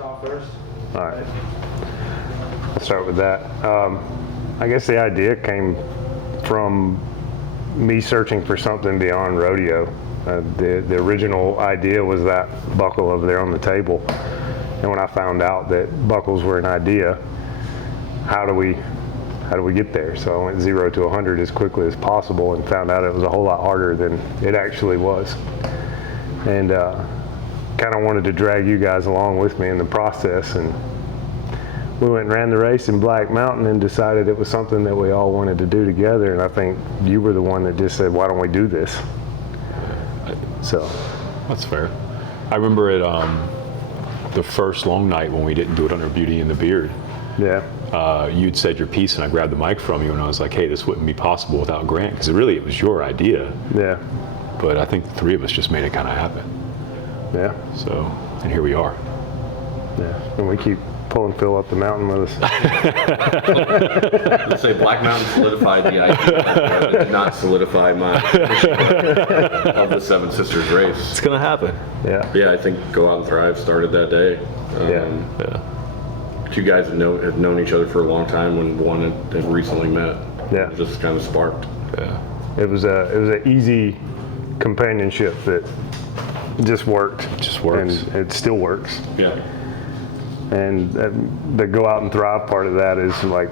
start first. All right. I'll start with that. I guess the idea came from me searching for something beyond rodeo. The original idea was that buckle over there on the table. And when I found out that buckles were an idea, how do we get there? So I went 0 to 100 as quickly as possible and found out it was a whole lot harder than it actually was. And kind of wanted to drag you guys along with me in the process. And we went and ran the race in Black Mountain and decided it was something that we all wanted to do together. And I think you were the one that just said, why don't we do this? So. That's fair. I remember at the first long night when we didn't do it under Beauty and the Beard. Yeah. You'd said your piece and I grabbed the mic from you and I was like, hey, this wouldn't be possible without Grant, because it was your idea. Yeah. But I think the three of us just made it kind of happen. Yeah. So, and here we are. Yeah. And we keep pulling Phil up the mountain with us. Let's say Black Mountain solidified the idea. It did not solidify my of the Seven Sisters race. It's gonna happen. Yeah. Yeah, I think Go Out and Thrive started that day. Yeah. Two guys have known each other for a long time when one had recently met. Yeah. It just kind of sparked. Yeah. It was an easy companionship that just worked. It just works. And it still works. Yeah. And the Go Out and Thrive part of that is like,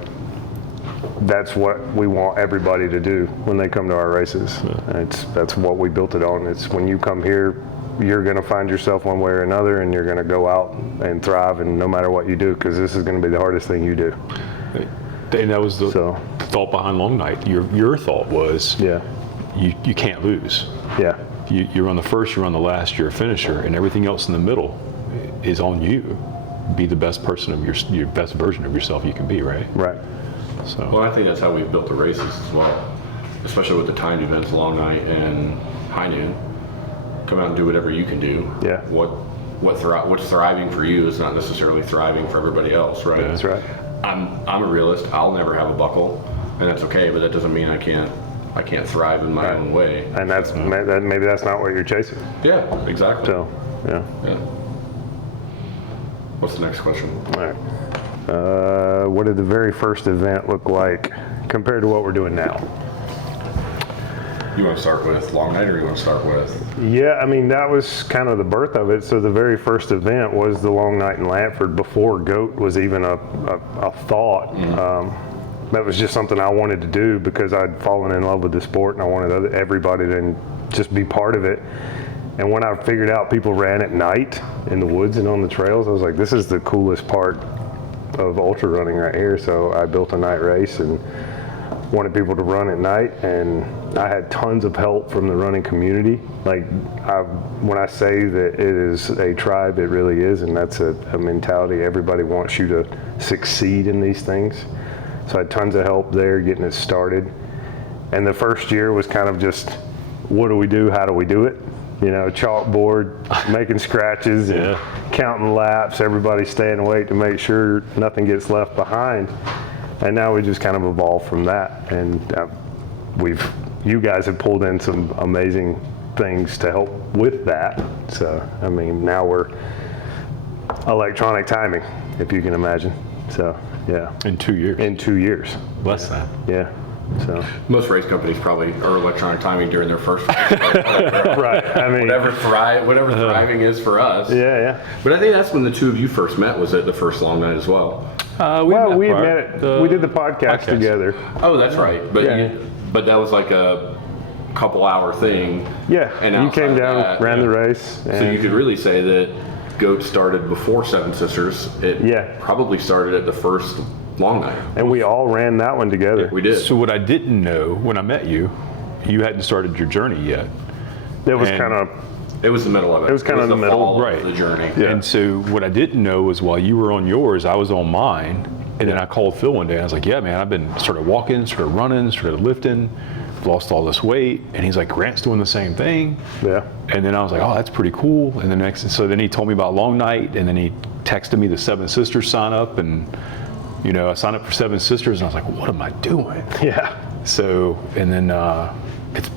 that's what we want everybody to do when they come to our races. Yeah. That's what we built it on. It's when you come here, you're going to find yourself one way or another, and you're going to go out and thrive, and no matter what you do, because this is going to be the hardest thing you do. And that was the thought behind Long Night. Your thought was, yeah, you can't lose. Yeah. You run the first, you run the last, you're a finisher, and everything else in the middle is on you. Be the best person of your best version of yourself you can be, right? Right. So. Well, I think that's how we've built the races as well, especially with the timed events, Long Night and High Noon. Come out and do whatever you can do. Yeah. What's thriving for you is not necessarily thriving for everybody else, right? That's right. I'm a realist. I'll never have a buckle, and that's okay. But that doesn't mean I can't thrive in my own way. And that's maybe that's not what you're chasing. Yeah, exactly. So, yeah. What's the next question? All right. What did the very first event look like compared to what we're doing now? You want to start with Long Night, or you want to start with? Yeah, I mean, that was kind of the birth of it. So the very first event was the Long Night in Lanford before GOAT was even a thought. Mm-hmm. That was just something I wanted to do because I'd fallen in love with the sport and I wanted everybody to just be part of it. And when I figured out people ran at night in the woods and on the trails, I was like, this is the coolest part of ultra running right here. So I built a night race and wanted people to run at night. And I had tons of help from the running community. Like, when I say that it is a tribe, it really is. And that's a mentality. Everybody wants you to succeed in these things. So I had tons of help there getting it started. And the first year was kind of just, what do we do? How do we do it? You know, chalkboard, making scratches and counting laps, everybody staying awake to make sure nothing gets left behind. And now we just kind of evolved from that. And you guys have pulled in some amazing things to help with that. So, I mean, now we're electronic timing, if you can imagine. So, yeah. In 2 years. In 2 years. Less than. Yeah. So most race companies probably are electronic timing during their first race. Right. I mean, whatever thriving is for us. Yeah. But I think that's when the two of you first met, was at the first Long Night as well. We did the podcast together. Oh, that's right. But but that was like a couple hour thing. Yeah. And you came down, ran the race. So you could really say that GOAT started before Seven Sisters. It probably started at the first Long Night. And we all ran that one together. Yeah, we did. So what I didn't know when I met you, you hadn't started your journey yet. It was kind of. It was the middle of it. It was kind of the middle, right? Of the journey. Yeah. And so what I didn't know was while you were on yours, I was on mine. And then I called Phil one day and I was like, yeah, man, I've been started walking, started running, started lifting, lost all this weight. And he's like, Grant's doing the same thing. Yeah. And then I was like, oh, that's pretty cool. And so then he told me about Long Night, and then he texted me the Seven Sisters sign up, and you know, I signed up for Seven Sisters, and I was like, what am I doing? Yeah. So, and then it's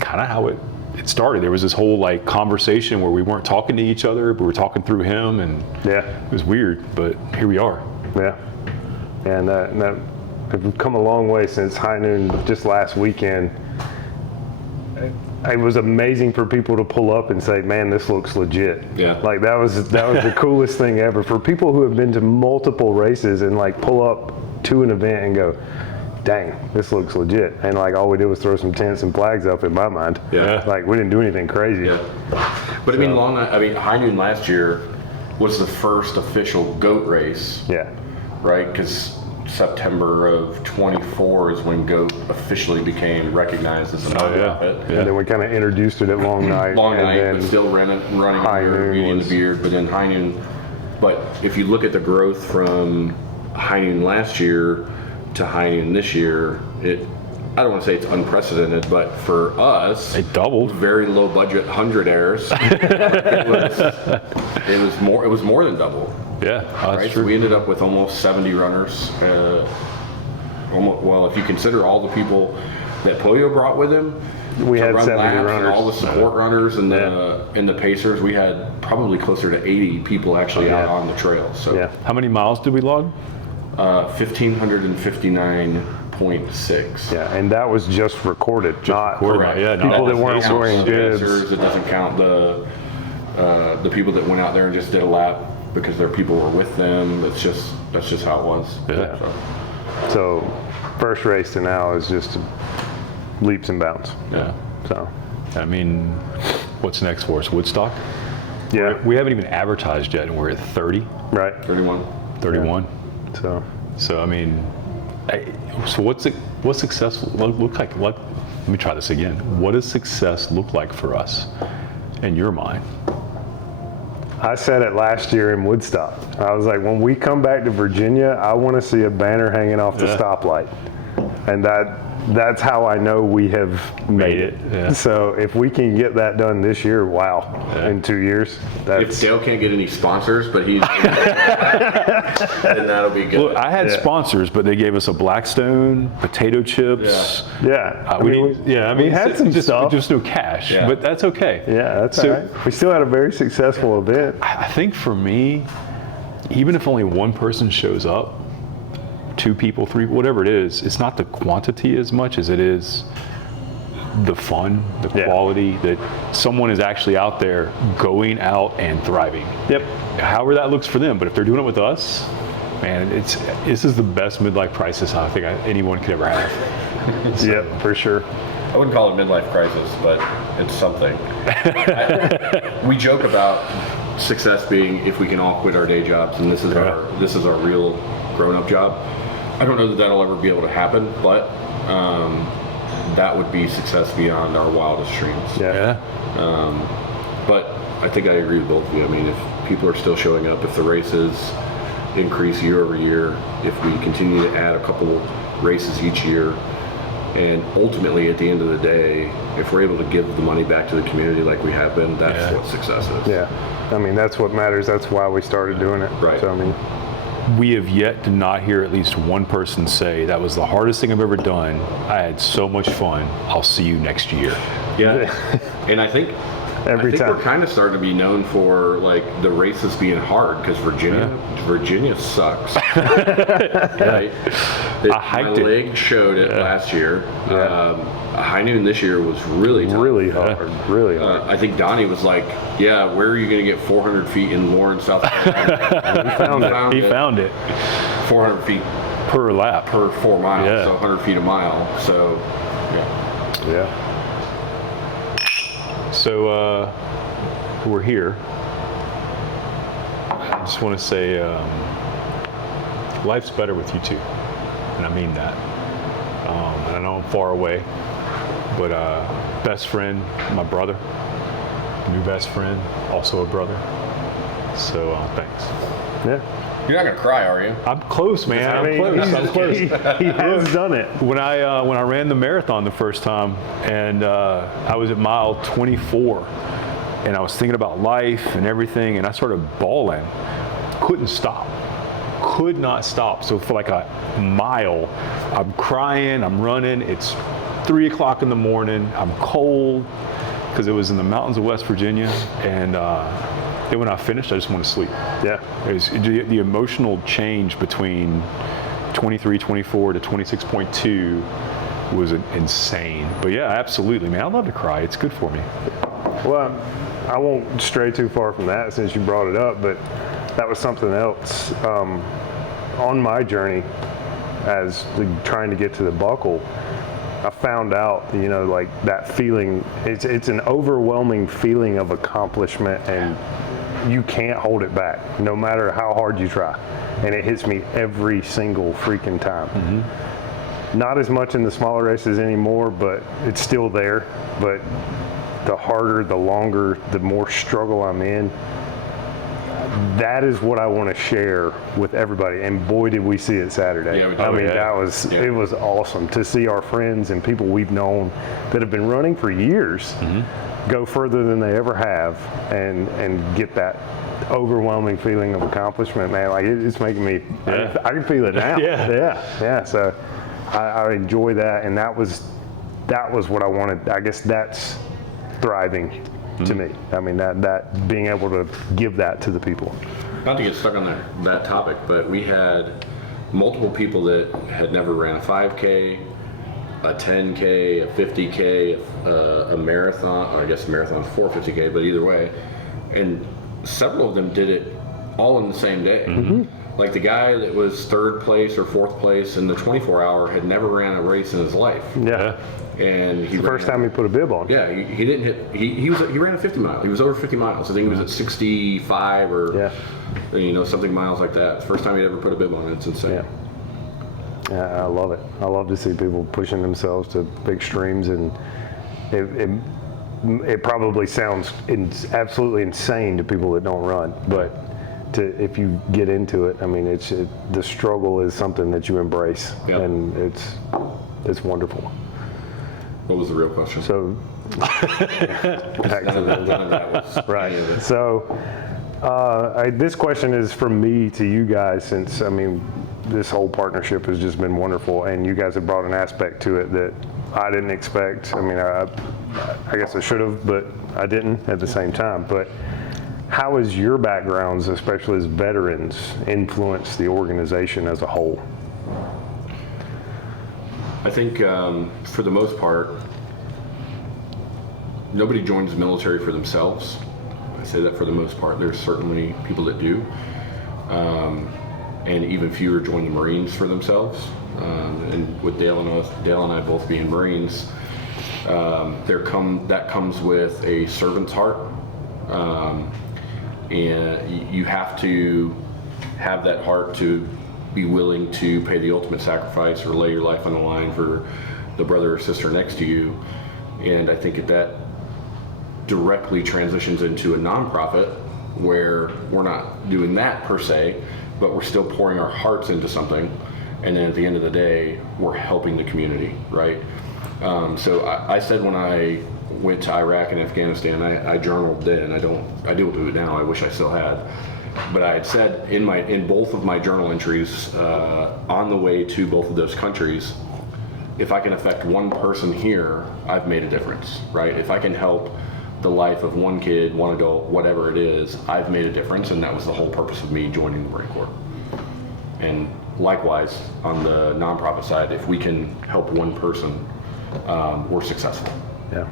kind of how it it started. There was this whole like conversation where we weren't talking to each other, but we were talking through him, and Yeah. it was weird, but here we are. Yeah. And that we've come a long way since High Noon just last weekend. It was amazing for people to pull up and say, "Man, this looks legit." Yeah. Like that was the coolest thing ever for people who have been to multiple races and like pull up to an event and go, "Dang, this looks legit." And like all we did was throw some tents and flags up in my mind. Yeah. Like we didn't do anything crazy. Yeah. But I mean, High Noon last year was the first official GOAT race, Yeah. right? Because September of 24 is when GOAT officially became recognized as a nonprofit. Yeah. And then we kind of introduced it at Long Night. Long and night, then but still running High the Noon Beauty and was- the Beard. But then High Noon, but if you look at the growth from High Noon last year to High Noon this year, I don't want to say it's unprecedented, but for us, It doubled. very low budget 100 airs. it was more than double. Yeah, that's Right, so true. we ended up with almost 70 runners. Well, if you consider all the people that Polio brought with him, We to had run 70 laps runners. and all the support runners and the pacers, we had probably closer to 80 people actually out on the trail. So Yeah. How many miles did we log? 1,559.6. Yeah, and that was just recorded, not recorded, yeah, not people all that the weren't pacers. wearing bibs. It doesn't count the people that went out there and just did a lap because their people were with them. That's just how it was. Yeah. So first race to now is just leaps and bounds. Yeah. So I mean, what's next for us? Woodstock? yeah, We haven't even advertised yet, and we're at 30, right. 31. 31. So So I mean, so what's success look like? Let me try this again. What does success look like for us, in your mind? I said it last year in Woodstock. I was like, when we come back to Virginia, I want to see a banner hanging off the Yeah. stoplight, and that's how I know we have made it. Yeah. So if we can get that done this year, wow! In 2 years, If that's Dale can't get any sponsors, but he's then that'll be good. Look, I had Yeah. sponsors, but they gave us a Blackstone, potato chips. yeah. I We mean, we had some stuff. just no cash, Yeah. but that's okay. Yeah, that's So- all right. We still had a very successful event. I think for me, even if only one person shows up, 2 people, 3, whatever it is, it's not the quantity as much as it is the fun, the Yeah. quality, that someone is actually out there going out and thriving. Yep. However that looks for them, but if they're doing it with us, man, this is the best midlife crisis I think anyone could ever have. Yep, for sure. I wouldn't call it midlife crisis, but it's something. We joke about success being if we can all quit our day jobs, and this is our real grown-up job. I don't know that that'll ever be able to happen, but that would be success beyond our wildest dreams. Yeah. But I think I agree with both of you. I mean, if people are still showing up, if the races increase year over year, if we continue to add a couple races each year, and ultimately at the end of the day, if we're able to give the money back to the community like we have been, that's Yeah. what success is. Yeah. I mean, that's what matters. That's why we started doing it. Right. So, I mean, We have yet to not hear at least one person say, that was the hardest thing I've ever done. I had so much fun. I'll see you next year. Yeah. And I think Every I think time. we're kind of starting to be known for like the races being hard because Virginia sucks. Right? I hiked my it. leg showed it last year. High Noon this year was really tough. really hard. Really hard. I think Donnie was like, "Yeah, where are you going to get 400 feet in Lawrence, South Carolina?" found it. He found it 400 feet per lap. per 4 miles, Yeah. so 100 feet a mile. So, yeah. Yeah. So we're here. I just want to say life's better with you two, and I mean that. And I know I'm far away, but best friend, my brother, new best friend, also a brother. So thanks. Yeah. You're not going to cry, are you? I'm close, man. I mean, I'm close. He has done it. When I ran the marathon the first time, and I was at mile 24, and I was thinking about life and everything, and I started bawling. Couldn't stop. Could not stop. So for like a mile, I'm crying, I'm running. It's 3 o'clock in the morning. I'm cold, because it was in the mountains of West Virginia, and then when I finished, I just wanted to sleep. Yeah. It was the emotional change between 23, 24 to 26.2 was insane. But yeah, absolutely, man. I love to cry. It's good for me. Well, I won't stray too far from that since you brought it up, but that was something else on my journey as trying to get to the buckle. I found out, you know, like that feeling, it's an overwhelming feeling of accomplishment, and you can't hold it back no matter how hard you try. And it hits me every single freaking time. Mm-hmm. Not as much in the smaller races anymore, but it's still there. But the harder, the longer, the more struggle I'm in, that is what I want to share with everybody. And boy, did we see it Saturday. Yeah, we did. I mean, Yeah. it was awesome to see our friends and people we've known that have been running for years go further than they ever have, and get that overwhelming feeling of accomplishment, man. Like it's making me, Yeah. I can feel it now. Yeah. So I enjoy that. And that was what I wanted. I guess that's thriving to me. I mean, that being able to give that to the people. Not to get stuck on that topic, but we had multiple people that had never ran a 5K, a 10K, a 50K, a marathon. I guess a marathon's 450K, but either way, and several of them did it all in the same day. Mm-hmm. Like the guy that was third place or fourth place in the 24-hour had never ran a race in his life. Yeah. And he First time he put a bib on. Yeah, he didn't hit. He ran a 50 mile. He was over 50 miles. I think he was at 65 or something miles like that. First time he ever put a bib on. It's insane. Yeah, I love it. I love to see people pushing themselves to extremes, and it probably sounds absolutely insane to people that don't run, but if you get into it, I mean, the struggle is something that you embrace, and it's wonderful. What was the real question? So, back to None of that was right. any of it. So, this question is from me to you guys, since, I mean, this whole partnership has just been wonderful, and you guys have brought an aspect to it that I didn't expect. I mean, I guess I should have, but I didn't at the same time. But how has your backgrounds, especially as veterans, influenced the organization as a whole? I think for the most part, nobody joins the military for themselves. I say that for the most part. There's certainly people that do, and even fewer join the Marines for themselves. And with Dale and I both being Marines, that comes with a servant's heart, and you have to have that heart to be willing to pay the ultimate sacrifice or lay your life on the line for the brother or sister next to you. And I think that directly transitions into a nonprofit where we're not doing that per se, but we're still pouring our hearts into something. And then at the end of the day, we're helping the community, right? So I said when I went to Iraq and Afghanistan, I journaled then. I don't do it now. I wish I still had. But I had said in both of my journal entries on the way to both of those countries, if I can affect one person here, I've made a difference, right? If I can help the life of one kid, one adult, whatever it is, I've made a difference, and that was the whole purpose of me joining the Marine Corps. And likewise, on the nonprofit side, if we can help one person, we're successful. Yeah.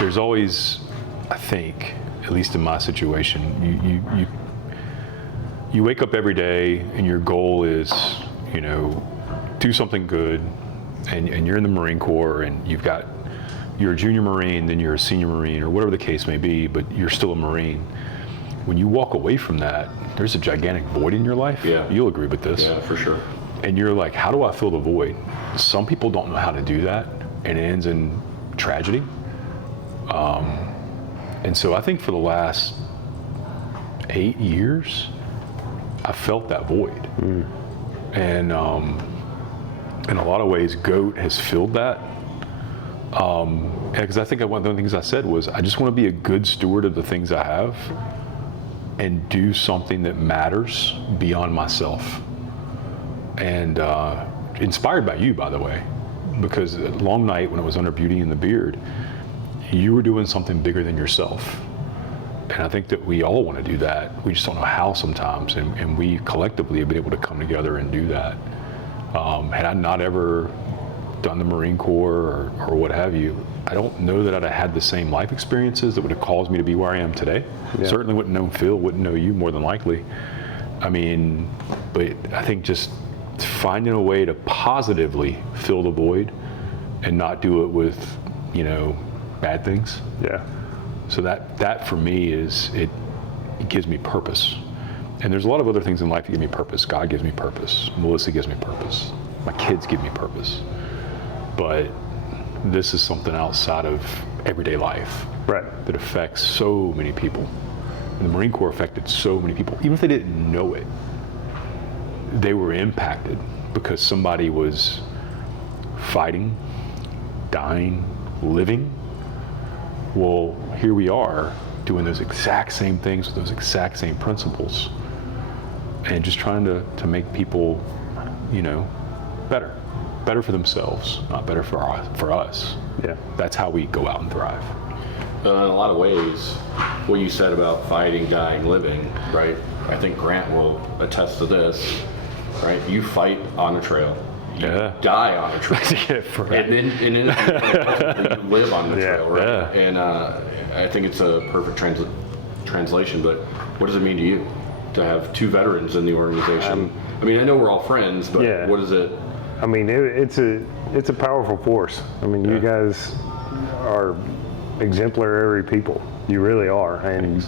There's always, I think, at least in my situation, you wake up every day and your goal is, do something good, and you're in the Marine Corps, and you're a junior Marine, then you're a senior Marine, or whatever the case may be, but you're still a Marine. When you walk away from that, there's a gigantic void in your life. Yeah. You'll agree with this. Yeah, for sure. And you're like, how do I fill the void? Some people don't know how to do that, and it ends in tragedy. And so I think for the last 8 years, I felt that void. And in a lot of ways, GOAT has filled that. Because I think one of the things I said was, I just want to be a good steward of the things I have and do something that matters beyond myself. And inspired by you, by the way. because at Long Night, when it was under Beauty and the Beard, you were doing something bigger than yourself. And I think that we all want to do that. We just don't know how sometimes. And we collectively have been able to come together and do that. Had I not ever done the Marine Corps or what have you, I don't know that I'd have had the same life experiences that would have caused me to be where I am today. Yeah. Certainly wouldn't know Phil, wouldn't know you more than likely. I mean, but I think just finding a way to positively fill the void and not do it with, bad things. Yeah. So that for me is, it gives me purpose. And there's a lot of other things in life that give me purpose. God gives me purpose. Melissa gives me purpose. My kids give me purpose. But this is something outside of everyday life. Right. That affects so many people. And the Marine Corps affected so many people. Even if they didn't know it, they were impacted because somebody was fighting, dying, living. Well, here we are doing those exact same things with those exact same principles and just trying to make people, better for themselves, not better for us. Yeah. That's how we go out and thrive. In a lot of ways, what you said about fighting, dying, living, right? I think Grant will attest to this, right? You fight on a trail. You die on a trail. And then you live on the trail, right? Yeah. And I think it's a perfect translation, but what does it mean to you to have two veterans in the organization? I mean, I know we're all friends, but what is it? I mean, it's a powerful force. I mean, you guys are exemplary people. You really are. And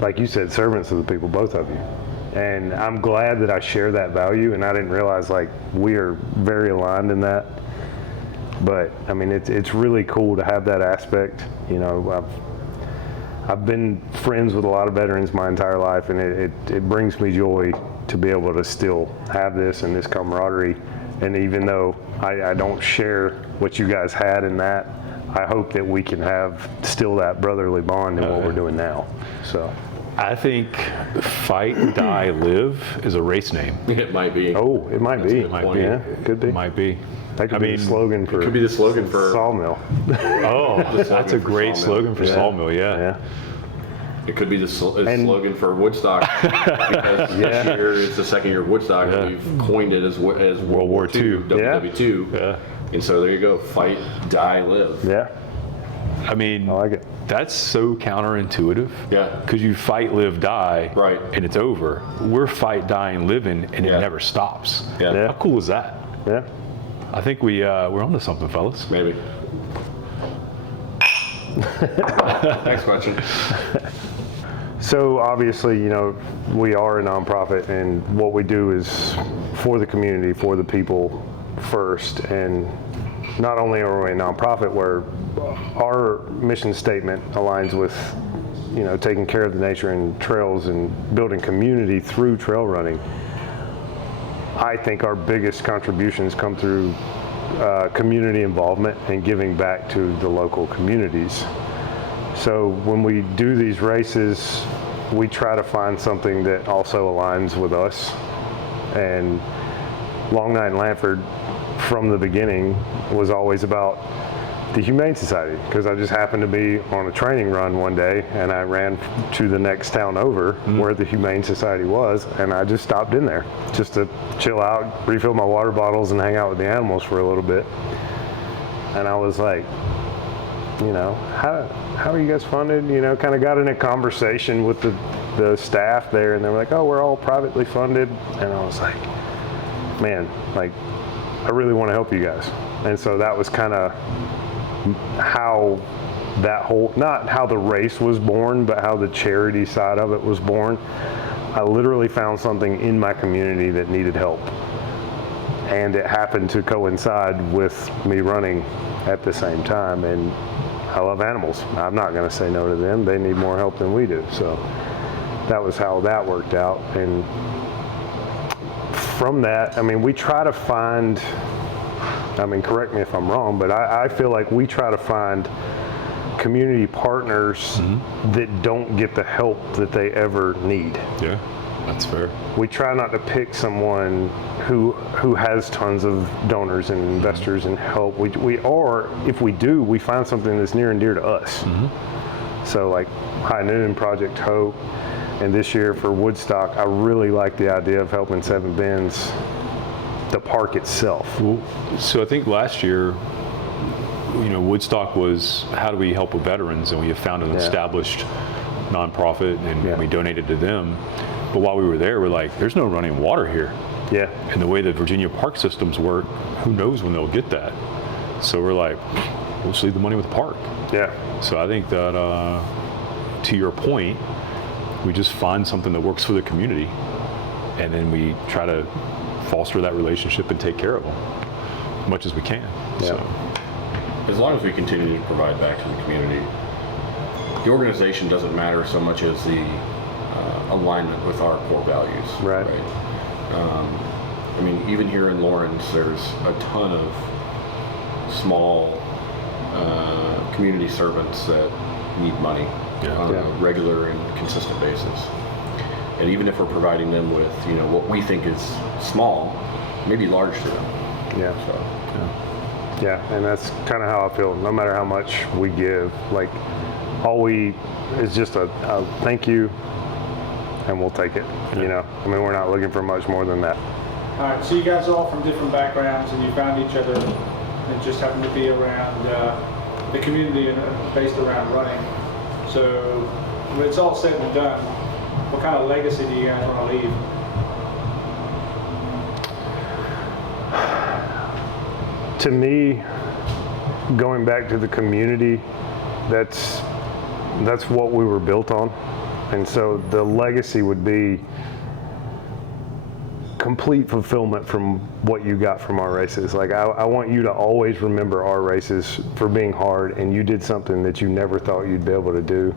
like you said, servants of the people, both of you. And I'm glad that I share that value, and I didn't realize we are very aligned in that. But I mean, it's really cool to have that aspect. I've been friends with a lot of veterans my entire life, and it brings me joy to be able to still have this and this camaraderie. And even though I don't share what you guys had in that, I hope that we can have still that brotherly bond in what we're doing now. So I think Fight, Die, Live is a race name. It might be. Oh, it might be. It might be. Yeah, could be. It might be. That could be the slogan for. It could be the slogan for Sawmill. Oh, that's a for great Sawmill. slogan for Sawmill, yeah. It could be the slogan for Woodstock because this year is the second year of Woodstock, and we've coined it as World War II, WW2. Yeah. And so there you go, fight, die, live. Yeah, I mean, I like it. that's so counterintuitive. Yeah. Because you fight, live, die, Right. and it's over. We're fight, dying, living, and it Yeah. never stops. Yeah. How cool is that? Yeah. I think we're onto something, fellas. Maybe. Next question. So obviously, we are a nonprofit, and what we do is for the community, for the people first. And not only are we a nonprofit where our mission statement aligns with, taking care of the nature and trails and building community through trail running, I think our biggest contributions come through community involvement and giving back to the local communities. So when we do these races, we try to find something that also aligns with us. And Long Night in Lanford, from the beginning, was always about the Humane Society, because I just happened to be on a training run one day, and I ran to the next town over where the Humane Society was, and I just stopped in there just to chill out, refill my water bottles, and hang out with the animals for a little bit. And I was like, how are you guys funded? Kind of got in a conversation with the staff there, and they were like, oh, we're all privately funded. And I was like, man, I really want to help you guys. And so that was kind of how that whole, not how the race was born, but how the charity side of it was born. I literally found something in my community that needed help. And it happened to coincide with me running at the same time. And I love animals. I'm not going to say no to them. They need more help than we do. So that was how that worked out. And from that, we try to find, correct me if I'm wrong, but I feel like we try to find community partners that don't get the help that they ever need. Yeah. That's fair. We try not to pick someone who has tons of donors and investors and help. We are, if we do, we find something that's near and dear to us. So like High Noon, Project Hope, and this year for Woodstock, I really like the idea of helping Seven Bends, the park itself. Well, so I think last year, Woodstock was how do we help with veterans, and we have found an established nonprofit, and we donated to them. But while we were there, we're like, there's no running water here. Yeah. And the way the Virginia park systems work, who knows when they'll get that. So we're like, we'll just leave the money with the park. Yeah. So I think that, to your point, we just find something that works for the community, and then we try to foster that relationship and take care of them as much as we can. Yeah. So. As long as we continue to provide back to the community, the organization doesn't matter so much as the alignment with our core values. Right. I mean, even here in Lawrence, there's a ton of small community servants that need money on a regular and consistent basis. And even if we're providing them with, what we think is small, maybe large to them. Yeah. So. Yeah, and that's kind of how I feel. No matter how much we give, like all we is just a thank you, and we'll take it. I mean, we're not looking for much more than that. All right, so you guys are all from different backgrounds, and you found each other and just happened to be around the community and based around running. So when it's all said and done, what kind of legacy do you guys want to leave? To me, going back to the community, that's what we were built on. And so the legacy would be complete fulfillment from what you got from our races. Like I want you to always remember our races for being hard, and you did something that you never thought you'd be able to do.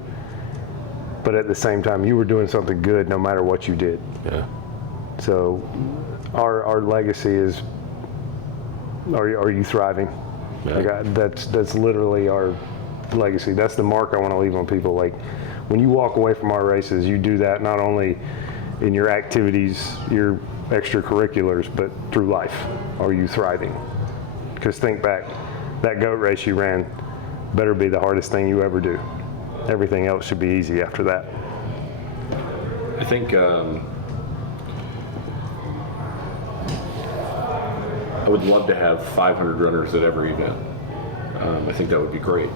But at the same time, you were doing something good no matter what you did. Yeah. So our legacy is, are you thriving? Yeah. Like that's literally our legacy. That's the mark I want to leave on people. Like when you walk away from our races, you do that not only in your activities, your extracurriculars, but through life. Are you thriving? Because think back, that goat race you ran better be the hardest thing you ever do. Everything else should be easy after that. I think I would love to have 500 runners at every event. I think that would be great.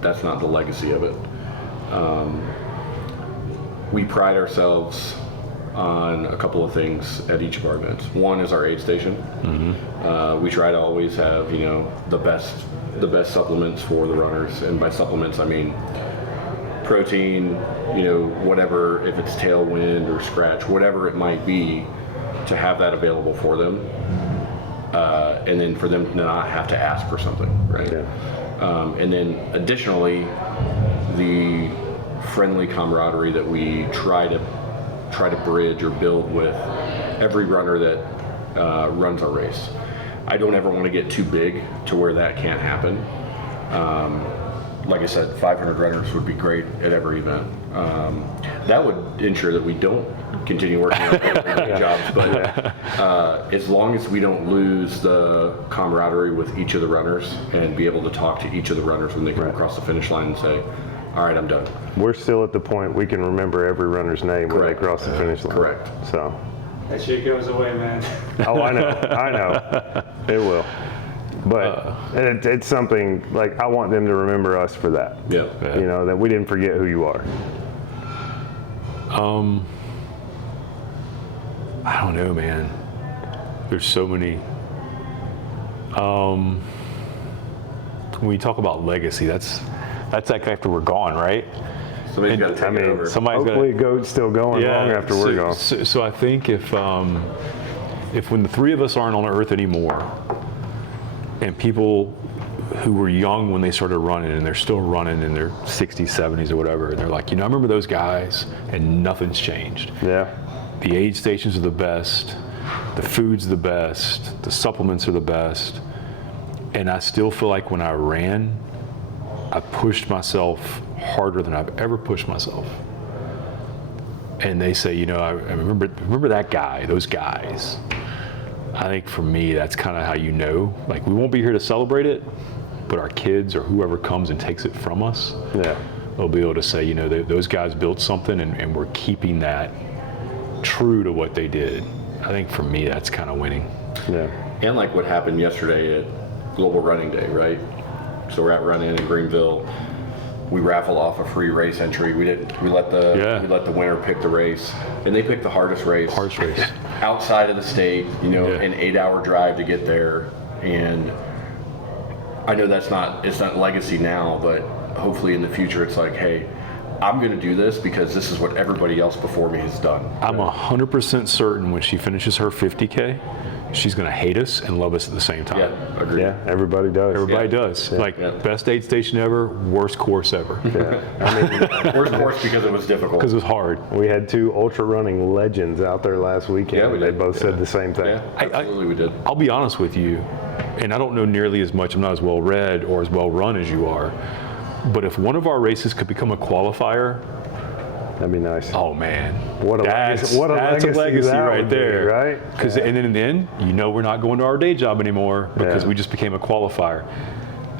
That's not the legacy of it. We pride ourselves on a couple of things at each of our events. One is our aid station. We try to always have, the best supplements for the runners, and by supplements I mean protein, whatever, if it's tailwind or scratch, whatever it might be, to have that available for them, and then for them to not have to ask for something, right? Yeah. And then additionally, the friendly camaraderie that we try to bridge or build with every runner that runs our race. I don't ever want to get too big to where that can't happen. Like I said, 500 runners would be great at every event. That would ensure that we don't continue working on everyday jobs, but as long as we don't lose the camaraderie with each of the runners and be able to talk to each of the runners when they come across the finish line and say, all right, I'm done. We're still at the point we can remember every runner's name when they cross the finish line. Correct. So. That shit goes away, man. Oh, I know. It will. But it's something, like, I want them to remember us for that. Yeah. That we didn't forget who you are. I don't know, man. There's so many. When we talk about legacy, that's like after we're gone, right? Somebody's got to take it over. Somebody's Hopefully goat's still going long after we're gone. So I think if when the three of us aren't on Earth anymore, and people who were young when they started running and they're still running in their 60s, 70s or whatever, and they're like, I remember those guys, and nothing's changed. Yeah. The aid stations are the best, the food's the best, the supplements are the best, and I still feel like when I ran, I pushed myself harder than I've ever pushed myself. and they say, I remember that guy, those guys. I think for me, that's kind of how like we won't be here to celebrate it, but our kids or whoever comes and takes it from us, they'll be able to say, those guys built something and we're keeping that true to what they did. I think for me, that's kind of winning. Yeah. And like what happened yesterday at Global Running Day, right? So we're at Run-In in Greenville. We raffle off a free race entry. We let the winner pick the race, and they picked the hardest race outside of the state. An 8-hour drive to get there, and I know it's not legacy now, but hopefully in the future it's like, hey, I'm going to do this because this is what everybody else before me has done. I'm 100% certain when she finishes her 50K, she's going to hate us and love us at the same time. Yeah, agreed. Yeah, everybody does. Everybody does. Best aid station ever, worst course ever. Yeah. Worst course because it was difficult. Because it was hard. We had 2 ultra running legends out there last weekend. Yeah, we They did. both said the same thing. Yeah, absolutely we did. I'll be honest with you, and I don't know nearly as much, I'm not as well read or as well run as you are, but if one of our races could become a qualifier, That'd be nice. oh man, What a that's legacy a legacy that right would be, there, right? Because and then in the end, we're not going to our day job anymore because Yeah. we just became a qualifier.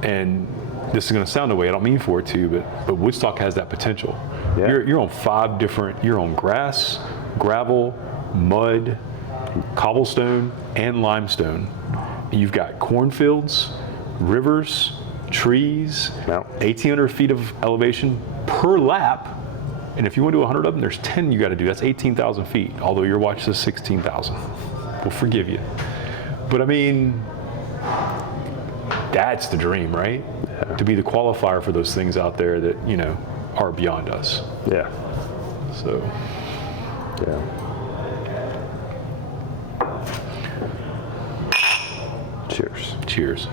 And this is going to sound a way I don't mean for it to, but Woodstock has that potential. Yeah. You're on 5 different. You're on grass, gravel, mud, cobblestone, and limestone. You've got cornfields, rivers, trees, Mountains. 1,800 feet of elevation per lap. And if you want to do 100 of them, there's 10 you got to do. That's 18,000 feet, although your watch says 16,000. We'll forgive you. But I mean, that's the dream, right? Yeah. To be the qualifier for those things out there that, are beyond us. Yeah. So, Yeah. Cheers. cheers.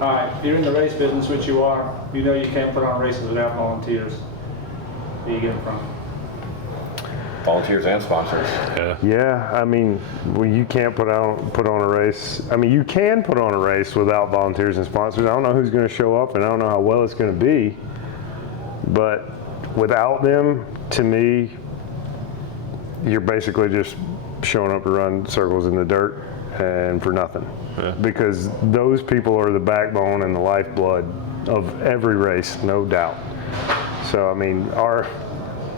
All right, if you're in the race business, which you are, you can't put on races without volunteers. Where you get them from? Volunteers and sponsors. Yeah. Yeah, I mean, you can't put on a race. I mean, you can put on a race without volunteers and sponsors. I don't know who's going to show up, and I don't know how well it's going to be. But without them, to me, you're basically just showing up to run circles in the dirt and for nothing. Yeah. Because those people are the backbone and the lifeblood of every race, no doubt. So, I mean, our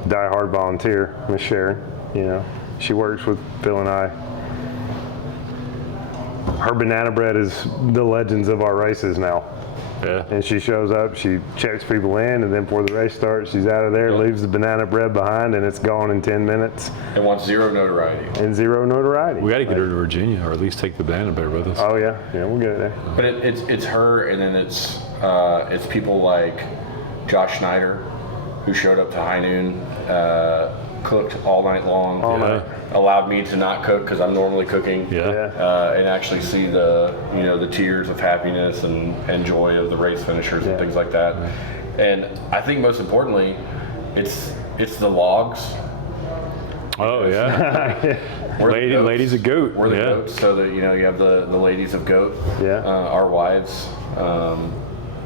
diehard volunteer, Miss Sharon, she works with Phil and I. Her banana bread is the legends of our races now. Yeah. And she shows up, she checks people in, and then before the race starts, she's out of there, leaves the banana bread behind, and it's gone in 10 minutes. And wants zero notoriety. And zero notoriety. We got to get her to Virginia, or at least take the banana bear with us. Oh, yeah. Yeah, we'll get it there. But it's her, and then it's people like Josh Schneider, who showed up to high noon, cooked all night long. All night. Allowed me to not cook because I'm normally cooking. Yeah. And actually see the the tears of happiness and joy of the race finishers and things like that. And I think most importantly, it's the logs. Oh yeah. We're the goats. Ladies of Goat. We're the yeah. goats, so that you have the ladies of Goat. Yeah. Our wives,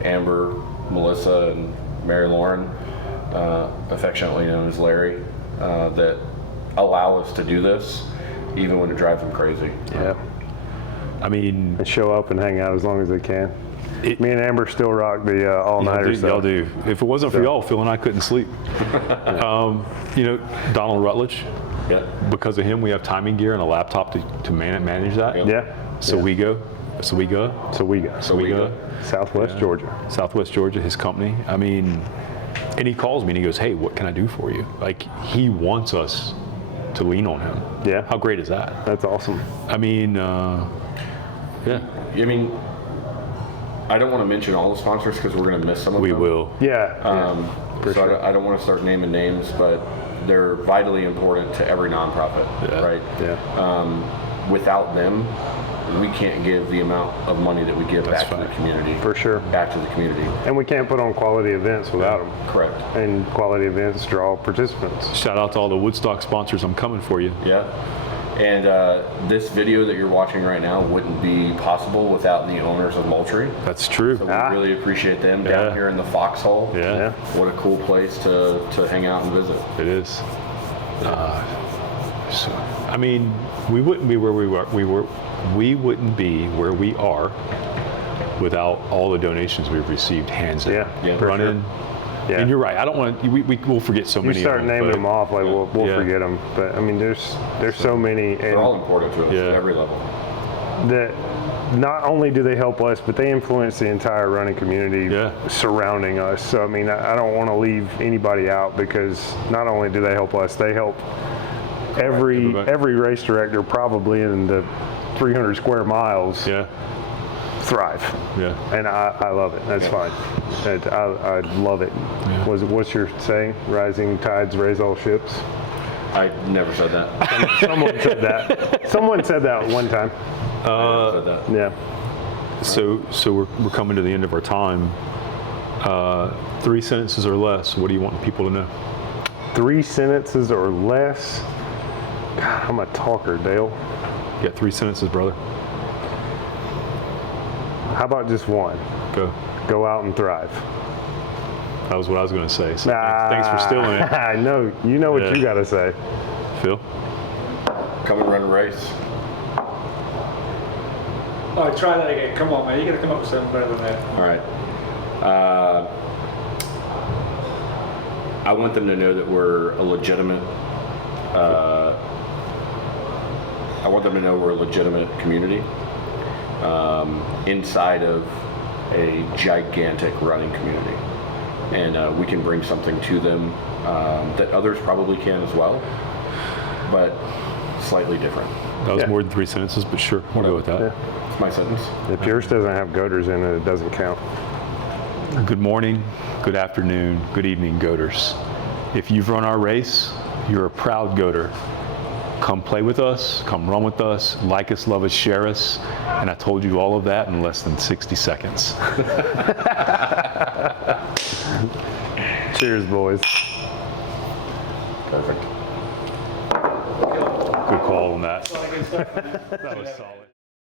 Amber, Melissa, and Mary Lauren, affectionately known as Larry, that allow us to do this, even when it drives them crazy. Yeah. I mean, And show up and hang out as long as they can. Me and Amber still rock the all-nighter stuff. y'all do. If it wasn't for y'all, Phil and I couldn't sleep. Donald Rutledge. Yeah. Because of him, we have timing gear and a laptop to manage that. Yep. Yeah. So we go. So we go. Southwest Georgia. Southwest Georgia, his company. I mean, and he calls me and he goes, "Hey, what can I do for you?" Like, he wants us to lean on him. Yeah. How great is that? That's awesome. I mean, yeah, I mean, I don't want to mention all the sponsors because we're going to miss some of we them. will. Yeah. For So sure. I don't want to start naming names, but they're vitally important to every nonprofit, Yeah. right? Yeah. Without them, we can't give the amount of money that we give That's back to the fine. community. For sure. Back to the community. And we can't put on quality events without them. Correct. And quality events draw participants. Shout out to all the Woodstock sponsors. I'm coming for you. Yeah. And this video that you're watching right now wouldn't be possible without the owners of Moultrie. That's true. So we really appreciate them down Yeah. here in the Foxhole. Yeah, Yeah. What a cool place to hang out and visit. it is. So, I mean, we wouldn't be where we were. We wouldn't be where we are without all the donations we've received, hands down. Yeah, for Running. Yeah. And you're right. I don't want. We'll forget so You many. start of them, naming but- them off, like we'll Yeah. forget them. But I mean, there's so many, They're all and important to us Yeah. at every level. that not only do they help us, but they influence the entire running community Yeah. surrounding us. So I mean, I don't want to leave anybody out, because not only do they help us, they help everybody. every race director probably in the 300 square miles Yeah. thrive. Yeah. And I love it. That's fine. I love it. Yeah. What's your saying? Rising tides raise all ships. I never said that. Someone said that. Someone said that one time. I never said that. Yeah. So we're coming to the end of our time. 3 sentences or less. What do you want people to know? 3 sentences or less. God, I'm a talker, Dale. You got 3 sentences, brother. How about just one? Go. Go out and thrive. That was what I was going to say. So thanks for stealing it, I know. You know what Yeah. you got to say. Phil. Come and run a race. All right, try that again. Come on, man. You got to come up with something better than that. All right. I want them to know that we're a legitimate. I want them to know we're a legitimate community inside of a gigantic running community, and we can bring something to them that others probably can as well, but slightly different. That was Yeah. more than 3 sentences, but sure, we'll go with that. Yeah. It's my sentence. If yours doesn't have goaters in it, it doesn't count. Good morning, good afternoon, good evening, goaters. If you've run our race, you're a proud goater. Come play with us, come run with us, like us, love us, share us. And I told you all of that in less than 60 seconds. Cheers, boys. Perfect. Good call on that. That's all I can say. That was solid.